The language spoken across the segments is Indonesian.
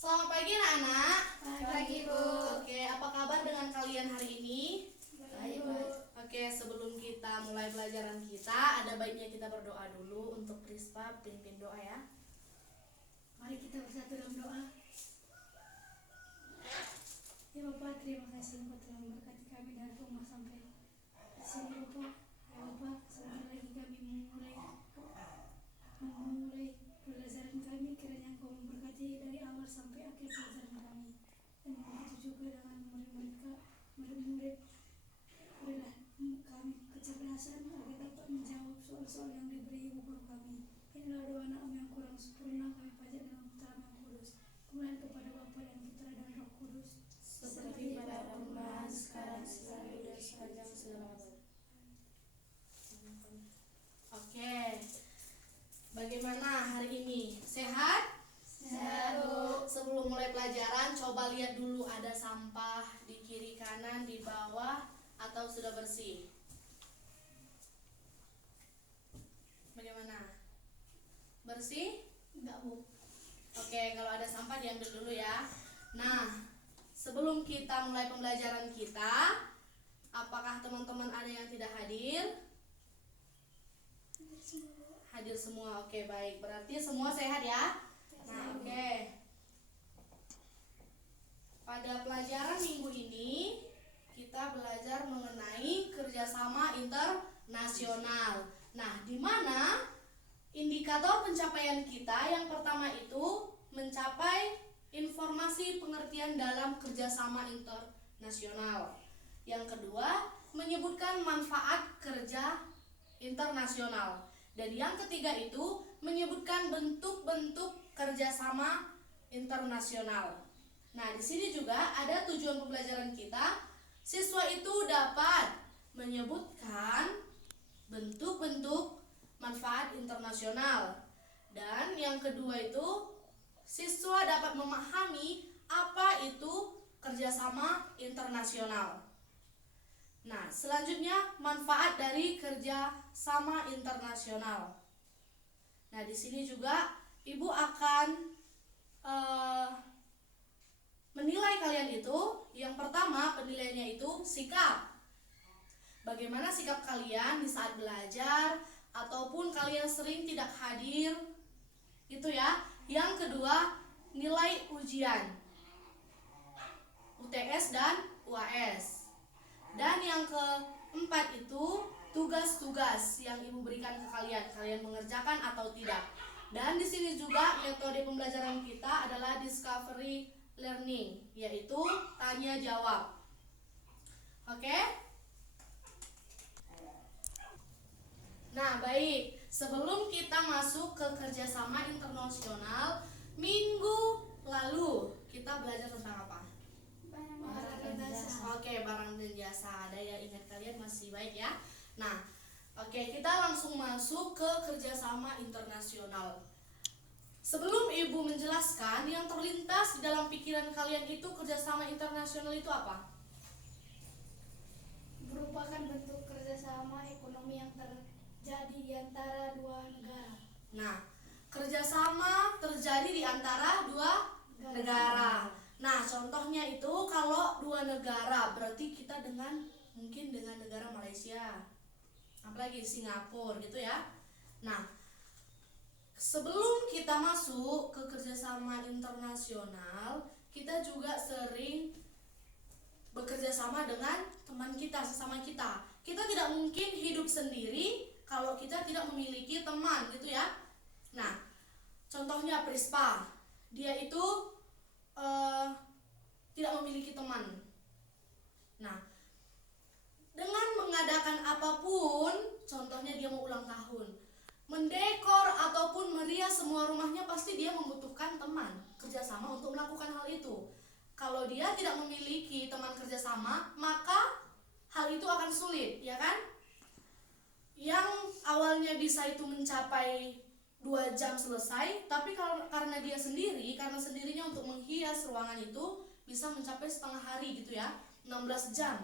Selamat pagi anak-anak. Pagi, Bu. Oke, apa kabar dengan kalian hari ini? Baik, Bu. Oke, sebelum kita mulai pelajaran kita, ada baiknya kita berdoa dulu untuk Prispa pimpin doa ya. Mari kita bersatu dalam doa. Ya Bapak, terima kasih Engkau telah memberkati kami dari rumah sampai di sini Bapak. Ya Bapak, sebentar lagi kami memulai pelajaran kami. Kiranya Engkau memberkati dari awal sampai akhir pelajaran kami. Dan begitu juga dengan murid-murid. Berilah kami kecerdasan agar dapat menjawab soal-soal yang diberi Ibu Guru kami. Inilah doa anak-Mu yang kurang sempurna, kami pajak dalam putra-Mu yang kudus. Kemuliaan kepada Bapa dan Putra dan Roh Kudus, Seperti pada permulaan, sekarang, selalu, dan sepanjang segala abad. Oke, bagaimana hari ini? Sehat? Sehat, Bu. Sebelum mulai pelajaran, coba lihat dulu ada sampah di kiri kanan, di bawah, atau sudah bersih? Bagaimana? Bersih? Enggak, Bu. Oke, kalau ada sampah diambil dulu ya. Nah, sebelum kita mulai pembelajaran kita, apakah teman-teman ada yang tidak hadir? Hadir semua. Oke, baik. Berarti semua sehat ya? Nah, oke. Pada pelajaran minggu ini, kita belajar mengenai kerjasama internasional. Nah, di mana indikator pencapaian kita yang pertama itu mencapai informasi pengertian dalam kerjasama internasional. Yang kedua, menyebutkan manfaat kerja internasional. Dan yang ketiga itu menyebutkan bentuk-bentuk kerjasama internasional. Nah, di sini juga ada tujuan pembelajaran kita. Siswa itu dapat menyebutkan bentuk-bentuk manfaat internasional. Dan yang kedua itu siswa dapat memahami apa itu kerjasama internasional. Nah, selanjutnya manfaat dari kerjasama internasional. Nah, di sini juga Ibu akan menilai kalian itu. Yang pertama penilaiannya itu sikap. Bagaimana sikap kalian di saat belajar ataupun kalian sering tidak hadir, itu ya. Yang kedua, nilai ujian UTS dan UAS. Dan yang keempat itu tugas-tugas yang Ibu berikan ke kalian, kalian mengerjakan atau tidak. Dan di sini juga metode pembelajaran kita adalah discovery learning, yaitu tanya jawab. Oke? Nah, baik. Sebelum kita masuk ke kerjasama internasional, minggu lalu kita belajar tentang apa? Barang dan jasa. Oke, barang dan jasa. Ada ya, ingat kalian masih baik ya. Nah, oke, kita langsung masuk ke kerjasama internasional. Sebelum Ibu menjelaskan, yang terlintas di dalam pikiran kalian itu kerjasama internasional itu apa? Merupakan bentuk kerjasama ekonomi yang terjadi di antara dua negara. Nah, kerjasama terjadi di antara dua negara. Nah, contohnya itu kalau dua negara, berarti kita mungkin dengan negara Malaysia, apalagi Singapura gitu ya. Nah, sebelum kita masuk ke kerjasama internasional, kita juga sering bekerja sama dengan teman kita, sesama kita. Kita tidak mungkin hidup sendiri kalau kita tidak memiliki teman gitu ya. Nah, contohnya Prispa, dia itu tidak memiliki teman. Nah, dengan mengadakan apapun, contohnya dia mau ulang tahun, mendekor ataupun merias semua rumahnya, pasti dia membutuhkan teman kerjasama untuk melakukan hal itu. Kalau dia tidak memiliki teman kerjasama, maka hal itu akan sulit, ya kan? Yang awalnya bisa itu mencapai 2 jam selesai, tapi karena dia sendiri, karena sendirinya untuk menghias ruangan itu bisa mencapai setengah hari gitu ya, 16 jam.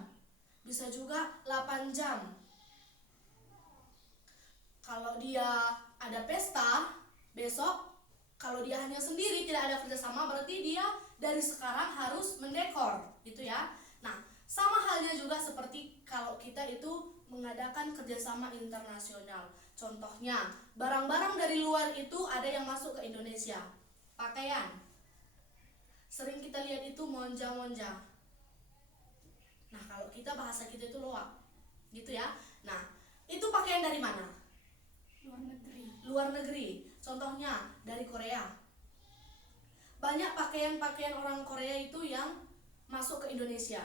Bisa juga 8 jam. Kalau dia ada pesta besok, Kalau dia hanya sendiri, tidak ada kerjasama, berarti dia dari sekarang harus mendekor, gitu ya. Nah, sama halnya juga seperti kalau kita itu mengadakan kerjasama internasional. Contohnya, barang-barang dari luar itu ada yang masuk ke Indonesia. Pakaian. Sering kita lihat itu monja-monja. Nah, kalau kita bahasa kita itu loak, gitu ya. Nah, itu pakaian dari mana? Luar negeri. Luar negeri. Contohnya dari Korea. Banyak pakaian-pakaian orang Korea itu yang masuk ke Indonesia.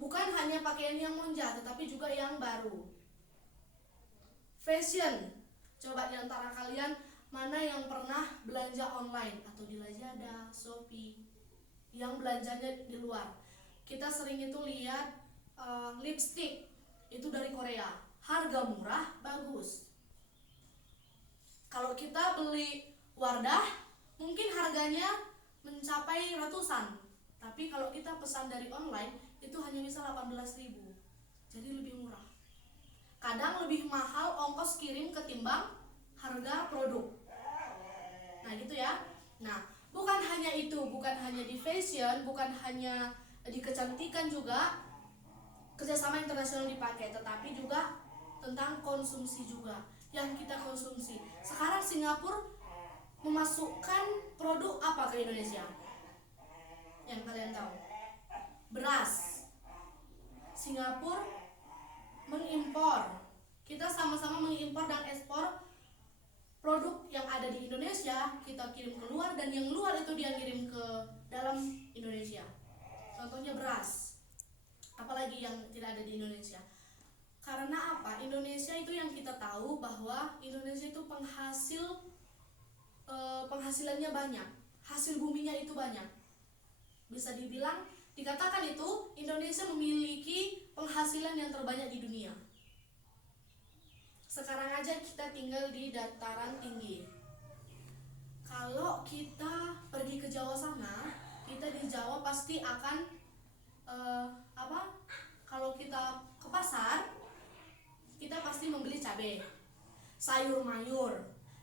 Bukan hanya pakaian yang monja, tetapi juga yang baru. Fashion. Coba di antara kalian mana yang pernah belanja online atau di Lazada, Shopee, yang belanjanya di luar. Kita sering itu lihat lipstick itu dari Korea. Harga murah, bagus. Kalau kita beli Wardah, mungkin harganya mencapai ratusan. Tapi kalau kita pesan dari online, itu hanya bisa 18.000. Jadi lebih murah. Kadang lebih mahal ongkos kirim ketimbang harga produk. Nah, gitu ya. Nah, bukan hanya itu, bukan hanya di fashion, bukan hanya di kecantikan juga kerjasama internasional dipakai, tetapi juga tentang konsumsi juga yang kita konsumsi. Sekarang Singapura memasukkan produk apa ke Indonesia? Yang kalian tahu? Beras. Singapura mengimpor. Kita sama-sama mengimpor dan ekspor produk yang ada di Indonesia, kita kirim keluar, dan yang luar itu dia kirim ke dalam Indonesia. Contohnya beras. Apalagi yang tidak ada di Indonesia. Karena apa? Indonesia itu yang kita tahu bahwa Indonesia itu penghasilannya banyak, hasil buminya itu banyak. Bisa dibilang, dikatakan itu Indonesia memiliki penghasilan yang terbanyak di dunia. Sekarang aja kita tinggal di dataran tinggi. Kalau kita pergi ke Jawa sana, kita di Jawa pasti akan kalau kita ke pasar, kita pasti membeli cabai, sayur mayur,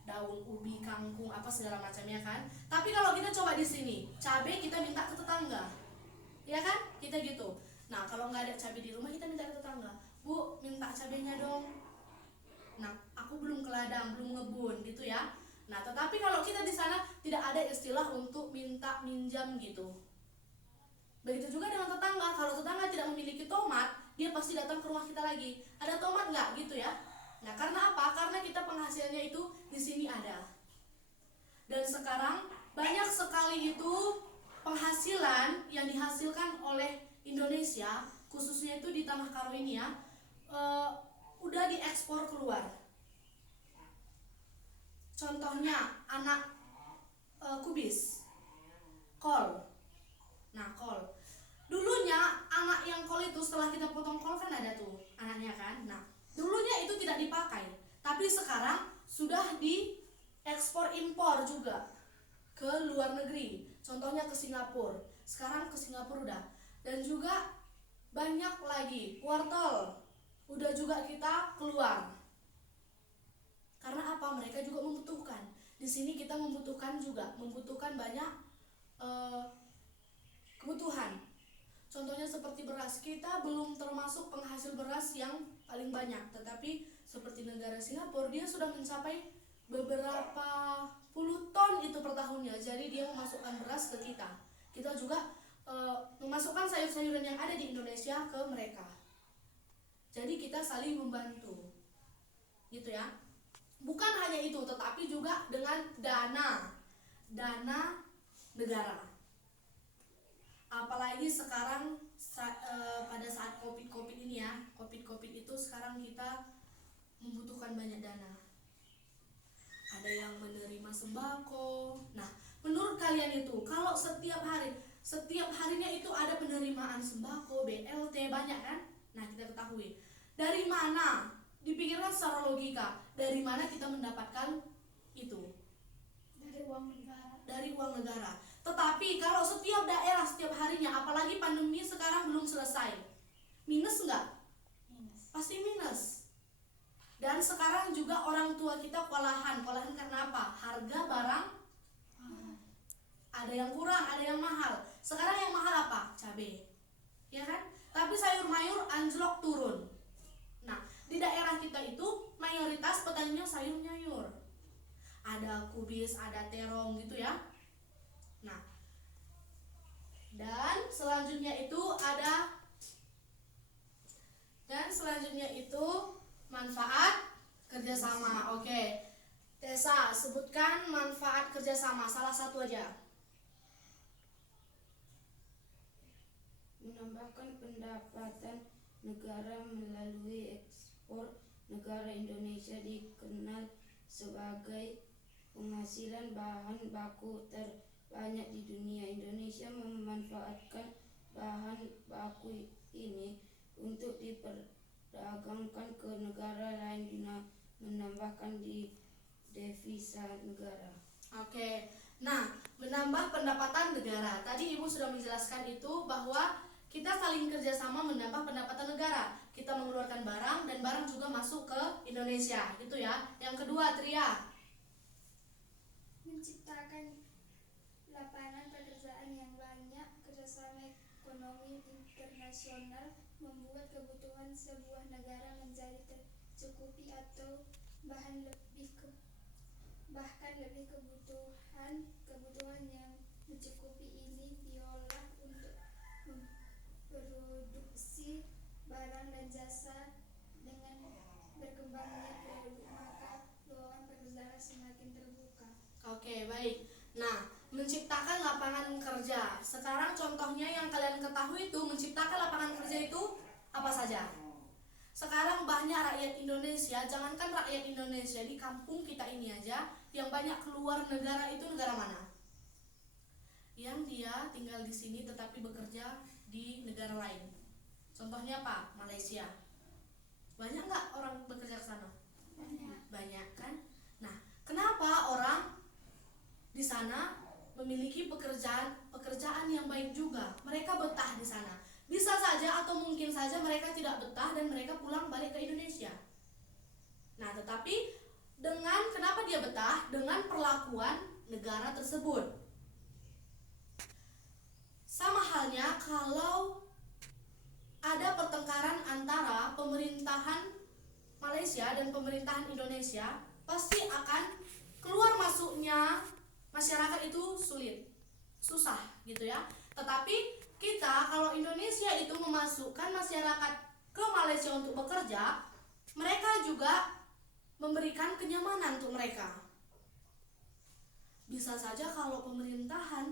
daun ubi, kangkung, apa segala macamnya kan. Tapi kalau kita coba di sini, cabai kita minta ke tetangga, ya kan? Kita gitu. Nah, kalau nggak ada cabai di rumah, kita minta ke tetangga, Bu, minta cabainya dong. Nah, aku belum ke ladang, belum ngebun, gitu ya. Nah, tetapi kalau kita di sana tidak ada istilah untuk minta minjam gitu. Begitu juga dengan tetangga. Kalau tetangga tidak memiliki tomat, dia pasti datang ke rumah kita lagi. Ada tomat nggak, gitu ya? Nah, karena apa? Karena kita penghasilannya itu di sini ada. Dan sekarang banyak sekali itu penghasilan yang dihasilkan oleh Indonesia, khususnya itu di Tanah Karo ini ya, udah diekspor keluar. Contohnya anak kubis, kol. Nah, kol. Dulunya anak yang kol itu setelah kita potong kol kan ada tuh anaknya kan. Nah, dulunya itu tidak dipakai, tapi sekarang sudah diekspor impor juga ke luar negeri. Contohnya ke Singapura. Sekarang ke Singapura udah. Dan juga banyak lagi wortel udah juga kita keluar. Karena apa? Mereka juga membutuhkan. Di sini kita membutuhkan banyak kebutuhan. Contohnya seperti beras, kita belum termasuk penghasil beras yang paling banyak, tetapi seperti negara Singapura, dia sudah mencapai beberapa puluh ton itu per tahunnya. Jadi dia memasukkan beras ke kita. Kita juga memasukkan sayur-sayuran yang ada di Indonesia ke mereka. Jadi kita saling membantu, gitu ya. Bukan hanya itu, tetapi juga dengan dana negara. Apalagi sekarang pada saat COVID ini ya, COVID itu sekarang kita membutuhkan banyak dana. Ada yang menerima sembako. Nah, menurut kalian itu kalau setiap harinya itu ada penerimaan sembako, BLT, banyak kan? Nah, kita ketahui dari mana, dipikirkan secara logika, dari mana kita mendapatkan itu? Dari uang negara. Dari uang negara. Tetapi kalau setiap daerah setiap harinya, apalagi pandemi sekarang belum selesai, minus nggak? Minus. Pasti minus. Dan sekarang juga orang tua kita kewalahan karena apa? Harga barang ada yang kurang, ada yang mahal. Sekarang yang mahal apa? Cabai, ya kan? Tapi sayur mayur anjlok turun. Nah, di daerah kita itu mayoritas petaninya sayur nyayur. Ada kubis, ada terong gitu ya. Nah, dan selanjutnya itu manfaat kerjasama. Oke, Tessa, sebutkan manfaat kerjasama, salah satu aja. Menambahkan pendapatan negara melalui ekspor. Negara Indonesia dikenal sebagai penghasilan bahan baku terbanyak di dunia. Indonesia memanfaatkan bahan baku ini untuk diperdagangkan ke negara lain guna menambahkan di devisa negara. Oke, nah menambah pendapatan negara. Tadi Ibu sudah menjelaskan itu bahwa kita saling kerjasama menambah pendapatan negara. Kita mengeluarkan barang dan barang juga masuk ke Indonesia, gitu ya. Yang kedua, Tria. Menciptakan lapangan pekerjaan yang banyak. Kerjasama ekonomi internasional membuat kebutuhan sebuah negara menjadi tercukupi atau bahkan lebih kebutuhan yang mencukupi ini diolah untuk memproduksi barang dan jasa. Dengan berkembangnya produk maka lowongan pekerjaan semakin terbuka. Oke, baik. Nah, menciptakan lapangan kerja. Sekarang contohnya yang kalian ketahui itu menciptakan lapangan kerja itu apa saja? Sekarang banyak rakyat Indonesia, jangankan rakyat Indonesia, di kampung kita ini aja yang banyak keluar negara itu negara mana? Yang dia tinggal di sini tetapi bekerja di negara lain. Contohnya apa? Malaysia. Banyak nggak orang bekerja ke sana? Banyak kan? Nah, kenapa orang di sana memiliki pekerjaan yang baik juga? Mereka betah di sana. Bisa saja atau mungkin saja mereka tidak betah dan mereka pulang balik ke Indonesia. Nah, tetapi kenapa dia betah? Dengan perlakuan negara tersebut. Sama halnya kalau ada pertengkaran antara pemerintahan Malaysia dan pemerintahan Indonesia, pasti akan keluar masuknya masyarakat itu susah gitu ya. Tetapi kita kalau Indonesia itu memasukkan masyarakat ke Malaysia untuk bekerja, mereka juga memberikan kenyamanan untuk mereka. Bisa saja kalau pemerintahan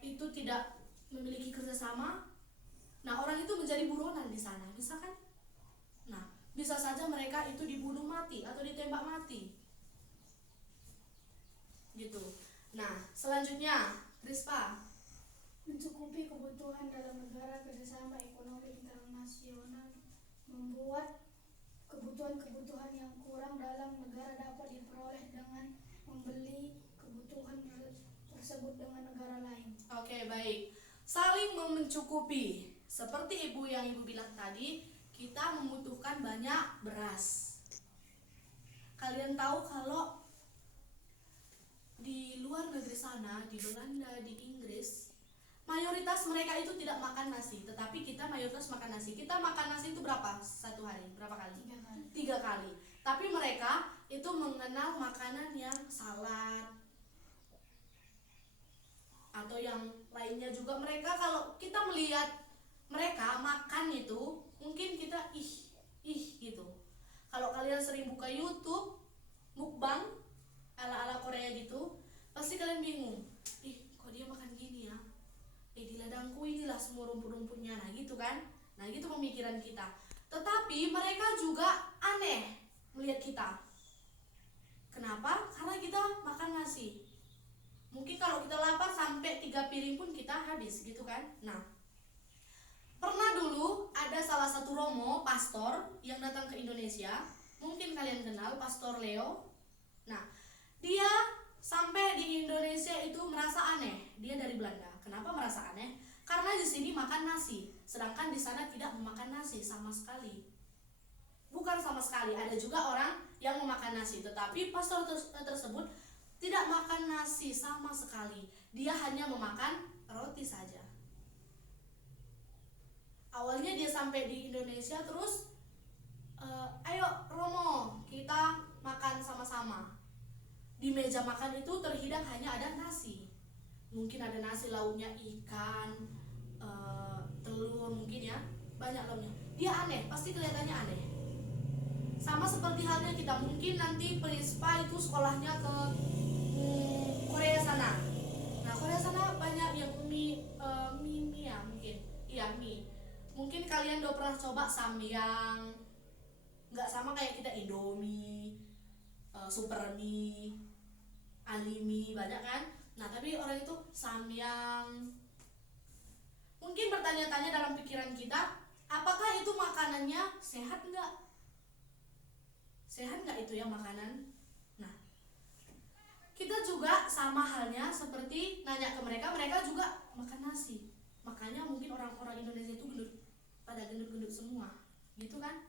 itu tidak memiliki kerjasama, nah orang itu menjadi buronan di sana, bisa kan? Nah, bisa saja mereka itu dibunuh mati atau ditembak mati, gitu. Nah, selanjutnya, Rispa. Mencukupi kebutuhan dalam negara. Kerjasama ekonomi internasional membuat kebutuhan yang kurang dalam negara dapat diperoleh dengan membeli kebutuhan tersebut dengan negara lain. Oke, baik. Saling mencukupi. Seperti yang Ibu bilang tadi, kita membutuhkan banyak beras. Kalian tahu kalau di luar negeri sana, di Belanda, di Inggris, mayoritas mereka itu tidak makan nasi, tetapi kita mayoritas makan nasi. Kita makan nasi itu berapa? Satu hari, berapa kali? 3 kali. 3 kali. Tapi mereka itu mengenal makanan yang salad atau yang lainnya juga. Mereka kalau kita melihat mereka makan itu, mungkin kita ih gitu. Kalau kalian sering buka YouTube mukbang ala-ala Korea gitu, pasti kalian bingung. Kok dia makan gini ya? Di ladangku inilah semua rumput-rumputnya. Nah gitu kan? Nah gitu pemikiran kita. Tetapi mereka juga aneh melihat kita. Kenapa? Karena kita makan nasi. Mungkin kalau kita lapar sampai 3 piring pun kita habis gitu kan. Nah, pernah dulu ada salah satu romo, pastor yang datang ke Indonesia. Mungkin kalian kenal Pastor Leo. Nah, dia sampai di Indonesia itu merasa aneh. Dia dari Belanda. Kenapa merasa aneh? Karena di sini makan nasi, sedangkan di sana tidak memakan nasi sama sekali. Bukan sama sekali, ada juga orang yang memakan nasi, tetapi pastor tersebut tidak makan nasi sama sekali. dia hanya memakan roti saja. Awalnya dia sampai di Indonesia terus ayo Romo, kita makan sama-sama. Di meja makan itu terhidang hanya ada nasi. Mungkin ada nasi, lauknya ikan, telur mungkin ya, banyak lauknya. Dia aneh, pasti kelihatannya aneh. Sama seperti halnya kita, mungkin nanti Prispa itu sekolahnya ke Korea sana. Nah Korea sana banyak yang mie ya mungkin, iya mie. Mungkin kalian udah pernah coba samyang, nggak sama kayak kita Indomie, super mie, alimi banyak kan. Nah tapi orang itu samyang. Mungkin bertanya-tanya dalam pikiran kita, apakah itu makanannya sehat nggak? Sehat nggak itu ya makanan? Nah kita juga sama halnya seperti nanya ke mereka, mereka juga makan nasi. Makanya mungkin orang-orang Indonesia itu pada gendut-gendut semua, gitu kan?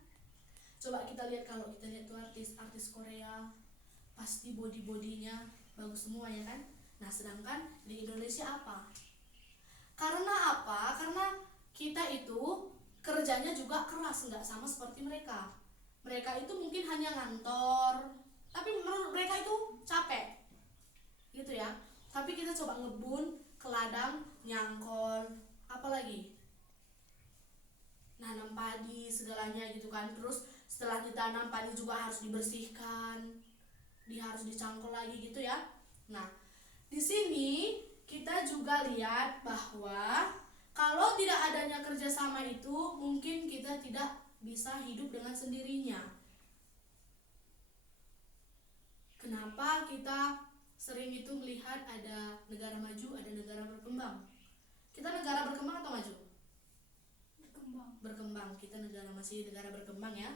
Coba kita lihat, kalau kita lihat tuh artis Korea, pasti body-bodinya bagus semua ya kan? Nah sedangkan di Indonesia apa? Karena apa? Karena kita itu kerjanya juga keras, nggak sama seperti mereka. Mereka itu mungkin hanya ngantor, tapi menurut mereka itu capek, gitu ya. Tapi kita coba ngebun, ke ladang, nyangkol, apalagi nanam padi segalanya gitu kan. Terus setelah ditanam padi juga harus dibersihkan, harus dicangkul lagi gitu ya. Nah di sini kita juga lihat bahwa kalau tidak adanya kerjasama itu mungkin kita tidak bisa hidup dengan sendirinya. Kenapa kita sering itu melihat ada negara maju, ada negara berkembang? Kita negara berkembang atau maju? Berkembang. Kita masih negara berkembang ya.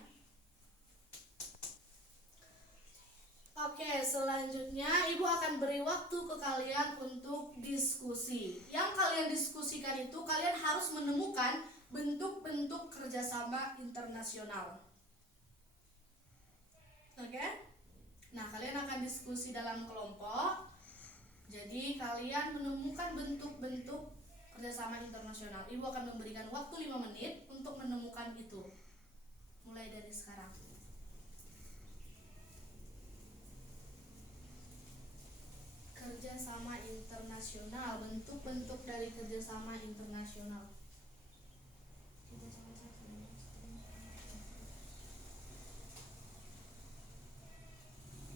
Oke, selanjutnya Ibu akan beri waktu ke kalian untuk diskusi. Yang kalian diskusikan itu kalian harus menemukan bentuk-bentuk kerjasama internasional. Oke? Nah, kalian akan diskusi dalam kelompok. Jadi kalian menemukan bentuk-bentuk kerjasama internasional. Ibu akan memberikan waktu 5 menit untuk menemukan itu. Mulai dari sekarang. Kerjasama internasional, bentuk-bentuk dari kerjasama internasional.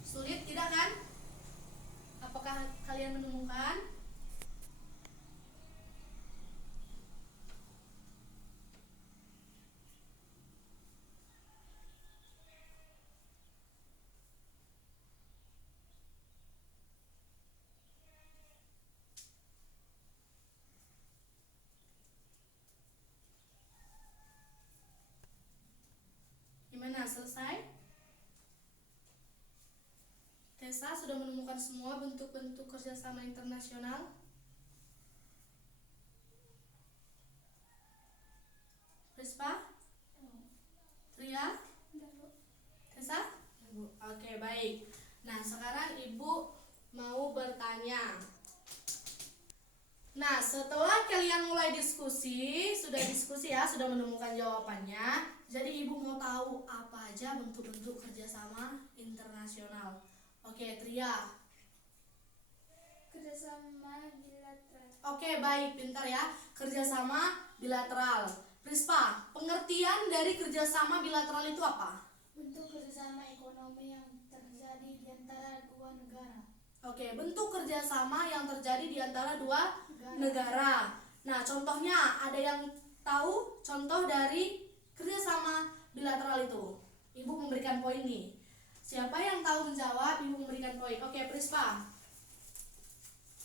Sulit tidak kan? Apakah kalian menemukan? Gimana, selesai? Tessa sudah menemukan semua bentuk-bentuk kerjasama internasional? Prispa? Tria? Tessa? Oke, baik. Nah, sekarang Ibu mau bertanya. Nah, setelah kalian mulai diskusi, sudah menemukan jawabannya. Jadi Ibu mau tahu apa aja bentuk-bentuk kerjasama internasional. Oke, Tria. Kerjasama bilateral. Oke, baik, pintar ya. Kerjasama bilateral. Prispa, pengertian dari kerjasama bilateral itu apa? Bentuk kerjasama ekonomi yang terjadi di antara dua negara. Oke, bentuk kerjasama yang terjadi di antara dua negara. Nah, contohnya ada yang tahu contoh dari kerjasama bilateral itu? Ibu memberikan poin nih. Siapa yang tahu menjawab, Ibu memberikan poin. Oke, Prispa.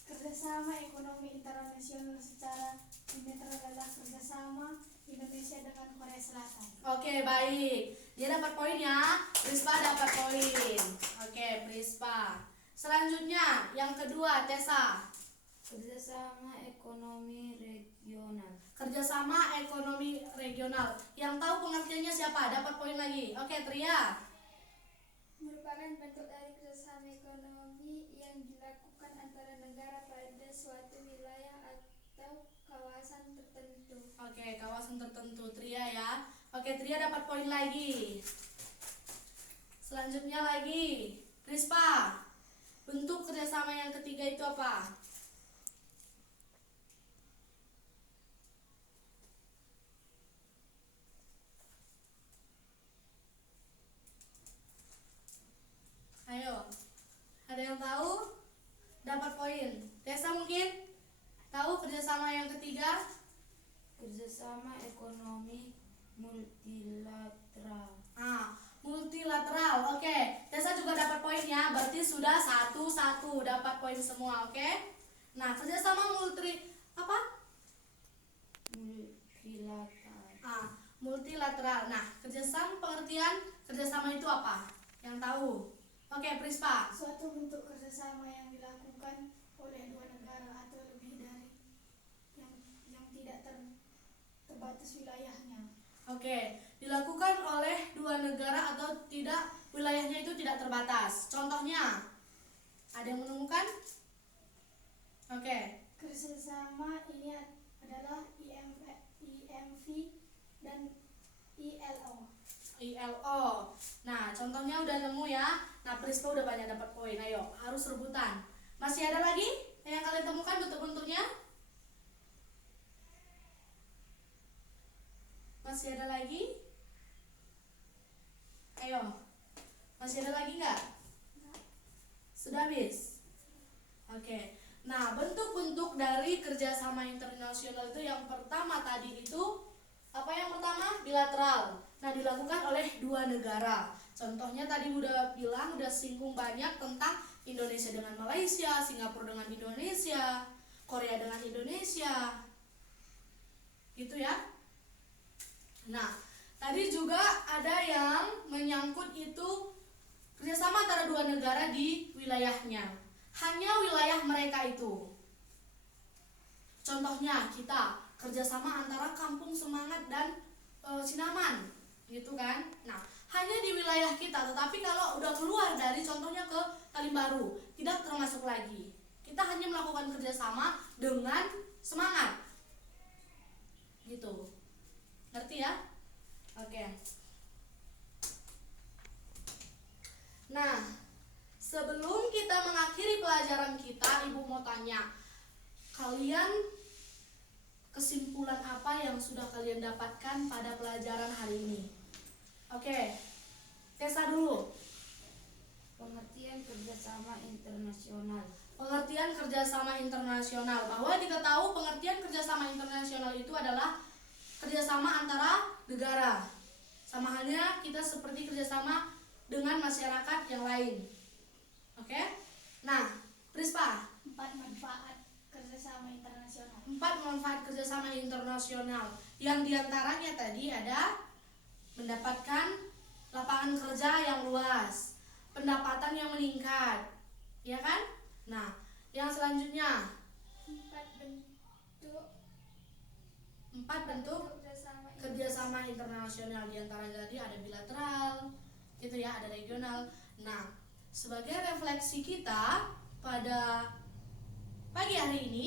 Kerjasama ekonomi internasional secara bilateral adalah kerjasama Indonesia dengan Korea Selatan. Oke, baik. Dia dapat poin ya. Prispa dapat poin. Oke, Prispa. Selanjutnya, yang kedua, Tessa. Kerjasama ekonomi regional. Kerjasama ekonomi regional. Yang tahu pengertiannya siapa? Dapat poin lagi. Oke, Tria. Merupakan bentuk dari kerjasama ekonomi yang dilakukan antara negara pada suatu tertentu. Tria ya. Oke, Tria dapat poin lagi. Selanjutnya lagi, Prispa. Bentuk kerjasama yang ketiga itu apa? Ayo, ada yang tahu? Dapat poin. Desa mungkin tahu kerjasama yang ketiga? Kerjasama ekonomi multilateral. Multilateral. Oke, Desa juga dapat poin ya. Berarti sudah 1-1 dapat poin semua. Oke. Nah, kerjasama Multilateral. multilateral. Nah, pengertian kerjasama itu apa? Yang tahu? Oke, Prispa. Suatu bentuk kerjasama yang dilakukan oleh dua negara atau lebih dari yang tidak terbatas wilayahnya. Oke, dilakukan oleh dua negara atau tidak wilayahnya itu tidak terbatas. Contohnya, ada yang menemukan? Oke. Kerjasama ini adalah IMV dan ILO. ILO. Nah, contohnya udah nemu ya. Nah, Prispa udah banyak dapat poin. Ayo, harus rebutan. Masih ada lagi yang kalian temukan bentuk-bentuknya? Masih ada lagi? Ayo. Masih ada lagi nggak? Sudah habis? Oke. Nah, bentuk-bentuk dari kerjasama internasional itu yang pertama tadi itu apa yang pertama? Bilateral. Nah, dilakukan oleh dua negara. Contohnya tadi udah singgung banyak tentang Indonesia dengan Malaysia, Singapura dengan Indonesia, Korea dengan Indonesia. Gitu ya. Nah, tadi juga ada yang menyangkut itu kerjasama antara dua negara di wilayahnya. Hanya wilayah mereka itu. Contohnya kita kerjasama antara Kampung Semangat dan Sinaman, gitu kan? Nah, hanya di wilayah kita. Tetapi kalau udah keluar dari contohnya ke Talimbaru, tidak termasuk lagi. Kita hanya melakukan kerjasama dengan Semangat, gitu. Ngerti ya? Oke. Nah, sebelum kita mengakhiri pelajaran kita, Ibu mau tanya, kalian kesimpulan apa yang sudah kalian dapatkan pada pelajaran hari ini? Oke, Tessa dulu. Pengertian kerjasama internasional. Pengertian kerjasama internasional. Bahwa kita tahu pengertian kerjasama internasional itu adalah kerjasama antara negara. Sama halnya kita seperti kerjasama dengan masyarakat yang lain. Oke? Nah, Prispa. 4 manfaat kerjasama internasional. 4 manfaat kerjasama internasional. Yang diantaranya tadi ada mendapatkan lapangan kerja yang luas, pendapatan yang meningkat, ya kan? Nah, yang selanjutnya 4 bentuk kerjasama internasional. Diantaranya tadi ada bilateral, gitu ya, ada regional. Nah, sebagai refleksi kita pada pagi hari ini,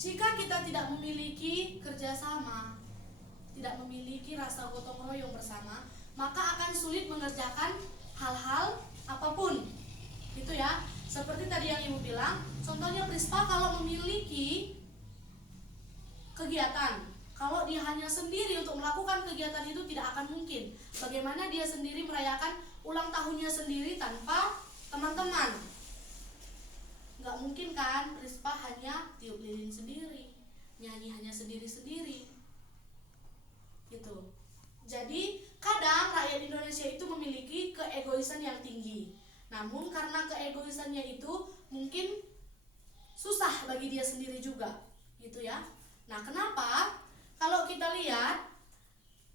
jika kita tidak memiliki kerjasama, tidak memiliki rasa gotong royong bersama, maka akan sulit mengerjakan hal-hal apapun, gitu ya. Seperti tadi yang Ibu bilang, contohnya Prispa kalau memiliki kegiatan, kalau dia hanya sendiri untuk melakukan kegiatan itu tidak akan mungkin. Bagaimana dia sendiri merayakan ulang tahunnya sendiri tanpa teman-teman? Nggak mungkin kan, Prispa hanya tiup lilin sendiri, nyanyi hanya sendiri-sendiri, gitu. Jadi kadang rakyat Indonesia itu memiliki keegoisan yang tinggi. Namun karena keegoisannya itu mungkin susah bagi dia sendiri juga, gitu ya. Nah, kenapa? Kalau kita lihat,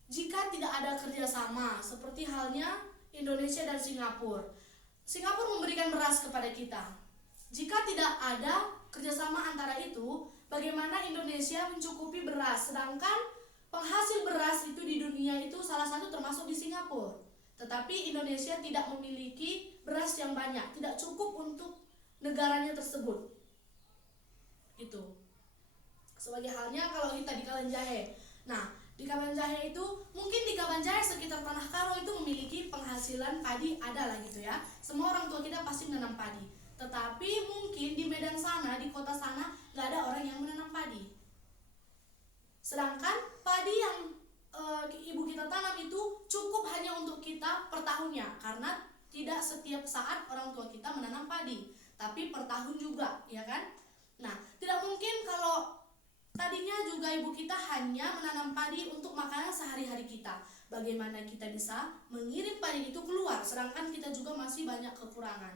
jika tidak ada kerjasama, seperti halnya Indonesia dan Singapura. Singapura memberikan beras kepada kita. Jika tidak ada kerjasama antara itu, bagaimana Indonesia mencukupi beras? Sedangkan penghasil beras itu di dunia itu salah satu termasuk di Singapura. Tetapi Indonesia tidak memiliki beras yang banyak, tidak cukup untuk negaranya tersebut. Itu. Sebagai halnya kalau kita di Kalenjahe, Nah, di Kabanjahe itu, mungkin di Kabanjahe sekitar Tanah Karo itu memiliki penghasilan padi ada lah gitu ya. Semua orang tua kita pasti menanam padi. Tetapi mungkin di Medan sana, di kota sana, nggak ada orang yang menanam padi. Sedangkan padi yang ibu kita tanam itu cukup hanya untuk kita per tahunnya, karena tidak setiap saat orang tua kita menanam padi, tapi per tahun juga, ya kan? Nah, tidak mungkin kalau tadinya juga ibu kita hanya menanam padi untuk makanan sehari-hari kita. Bagaimana kita bisa mengirim padi itu keluar, sedangkan kita juga masih banyak kekurangan.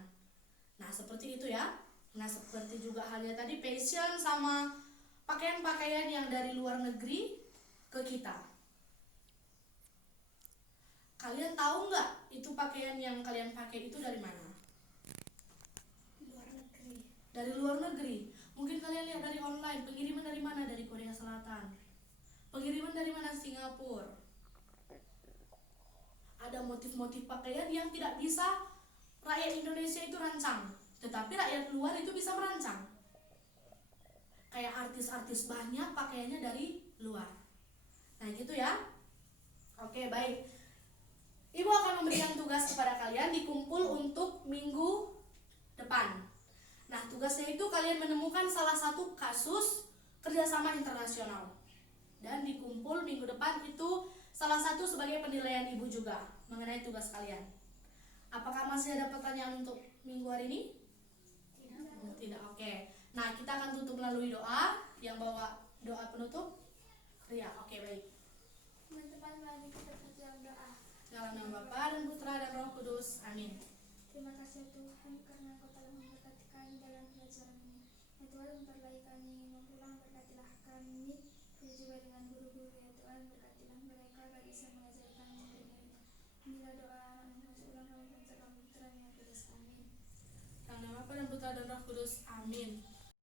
Nah, seperti itu ya. Nah, seperti juga halnya tadi passion sama pakaian-pakaian yang dari luar negeri ke kita. Kalian tahu nggak itu pakaian yang kalian pakai itu dari mana? Luar negeri. Dari luar negeri. Mungkin kalian lihat dari online. Pengiriman dari mana? Dari Korea Selatan. Pengiriman dari mana? Singapura. Ada motif-motif pakaian yang tidak bisa rakyat Indonesia itu rancang, tetapi rakyat luar itu bisa merancang. Kayak artis-artis banyak pakaiannya dari luar. Nah gitu ya. Oke, baik. Ibu akan memberikan tugas kepada kalian dikumpul untuk minggu depan. Nah, tugasnya itu kalian menemukan salah satu kasus kerjasama internasional. Dan dikumpul minggu depan itu salah satu sebagai penilaian ibu juga mengenai tugas kalian. Apakah masih ada pertanyaan untuk minggu hari ini? Tidak. Tidak, oke. Nah, kita akan tutup melalui doa. Yang bawa doa penutup Ria, oke, baik. Teman-teman, mari kita berdoa doa. Dalam nama Bapa dan Putra dan Roh Kudus, amin. Terima kasih Tuhan karena Engkau telah memberkati kami dalam pelajaran ini. Ya Tuhan, memperlai kami mempulang, berkatilah kami, juga dengan guru-guru. Ya Tuhan, berkatilah mereka agar bisa mengajari kami dengan inilah doa anak ulang kami dan dalam putra yang kudus, amin. Dalam nama Bapa dan Putra dan Roh Kudus, amin.